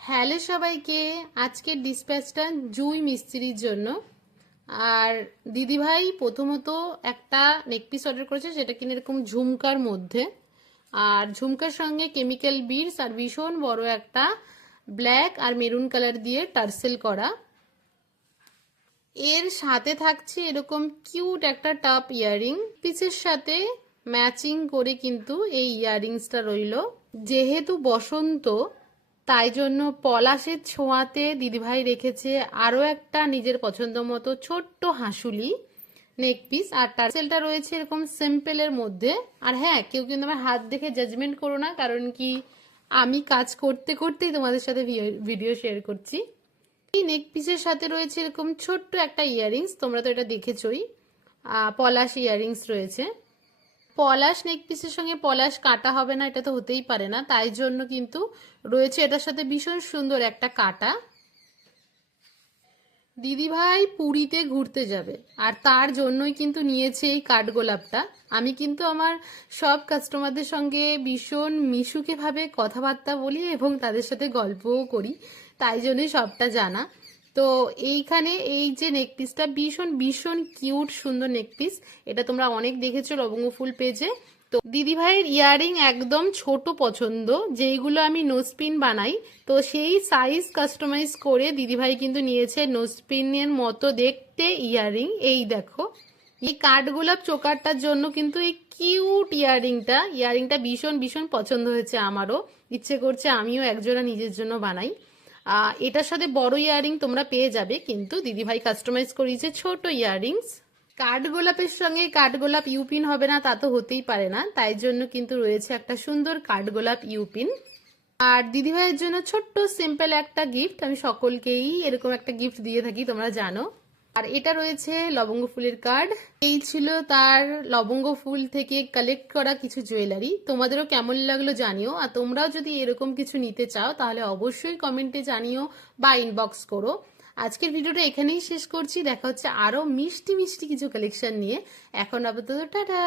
Hello সবাইকে, আজকের ডিসপ্যাচটা জুই মিস্ত্রির জন্য। আর দিদিভাই প্রথমত একটা নেকপিস অর্ডার করেছে, সেটা কিনা এরকম ঝুমকার মধ্যে, আর ঝুমকার সঙ্গে কেমিক্যাল বিডস আর ভীষণ বড় একটা ব্ল্যাক আর মেরুন কালার দিয়ে টার্সেল করা। এর সাথে থাকছে এরকম কিউট একটা টাপ ইয়াররিং, পিসের সাথে ম্যাচিং করে কিন্তু এই ইয়াররিংসটা রইল। যেহেতু বসন্ত, তাই জন্য পলাশের ছোঁয়াতে দিদিভাই রেখেছে আরও একটা নিজের পছন্দ মতো ছোট্ট হাঁসুলি নেকপিস, আর টার্সেলটা রয়েছে এরকম সিম্পলের মধ্যে। আর হ্যাঁ, কেউ কিন্তু আমার হাত দেখে জাজমেন্ট করো না, কারণ কি আমি কাজ করতে করতেই তোমাদের সাথে ভিডিও শেয়ার করছি। এই নেক পিসের সাথে রয়েছে এরকম ছোট্ট একটা ইয়াররিংস, তোমরা তো এটা দেখেছোই, পলাশ ইয়াররিংস রয়েছে। পলাশ নেক পিসের সঙ্গে পলাশ কাটা হবে না, এটা তো হতেই পারে না, তাই জন্য কিন্তু রয়েছে এটার সাথে ভীষণ সুন্দর একটা কাটা। দিদিভাই পুরীতে ঘুরতে যাবে, আর তার জন্যই কিন্তু নিয়েছে এই কাঠগোলাপটা। আমি কিন্তু আমার সব কাস্টমারদের সঙ্গে ভীষণ মিশুকে ভাবে কথাবার্তা বলি এবং তাদের সাথে গল্পও করি, তাই জন্যই সবটা জানা। তো এইখানে এই যে নেকপিসটা ভীষণ ভীষণ কিউট সুন্দর নেকপিস, এটা তোমরা অনেক দেখেছো লবঙ্গ ফুল পেজে। তো দিদিভাইয়ের ইয়াররিং একদম ছোট পছন্দ, যেইগুলো আমি নোজপিন বানাই, তো সেই সাইজ কাস্টমাইজ করে দিদিভাই কিন্তু নিয়েছে নোজপিনের মতো দেখতে ইয়াররিং। এই দেখো, এই কাঠগোলাপ চোকারটার জন্য কিন্তু এই কিউট ইয়াররিংটা ভীষণ ভীষণ পছন্দ হয়েছে আমারও। ইচ্ছে করছে আমিও একজোড়া নিজের জন্য বানাই। এটার সাথে বড় ইয়াররিং তোমরা পেয়ে যাবে, কিন্তু দিদিভাই কাস্টমাইজ করিয়েছে ছোট ইয়াররিংস। কাঠগোলাপের সঙ্গে কাঠগোলাপ ইউপিন হবে না, তা তো হতেই পারে না, তাই জন্য কিন্তু রয়েছে একটা সুন্দর কাঠগোলাপ ইউপিন। আর দিদিভাইয়ের জন্য ছোট্ট সিম্পল একটা গিফট, আমি সকলকেই এরকম একটা গিফট দিয়ে থাকি, তোমরা জানো। আর এটা রয়েছে লবঙ্গ ফুলের কার্ড। এই ছিল তার লবঙ্গ ফুল থেকে কালেক্ট করা কিছু জুয়েলারি। তোমাদেরও কেমন লাগলো জানিও, আর তোমরাও যদি এরকম কিছু নিতে চাও তাহলে অবশ্যই কমেন্টে জানিও বা ইনবক্স করো। আজকের ভিডিওটা এখানেই শেষ করছি, দেখা হচ্ছে আরো মিষ্টি মিষ্টি কিছু কালেকশন নিয়ে। এখন আপাতত টাটা।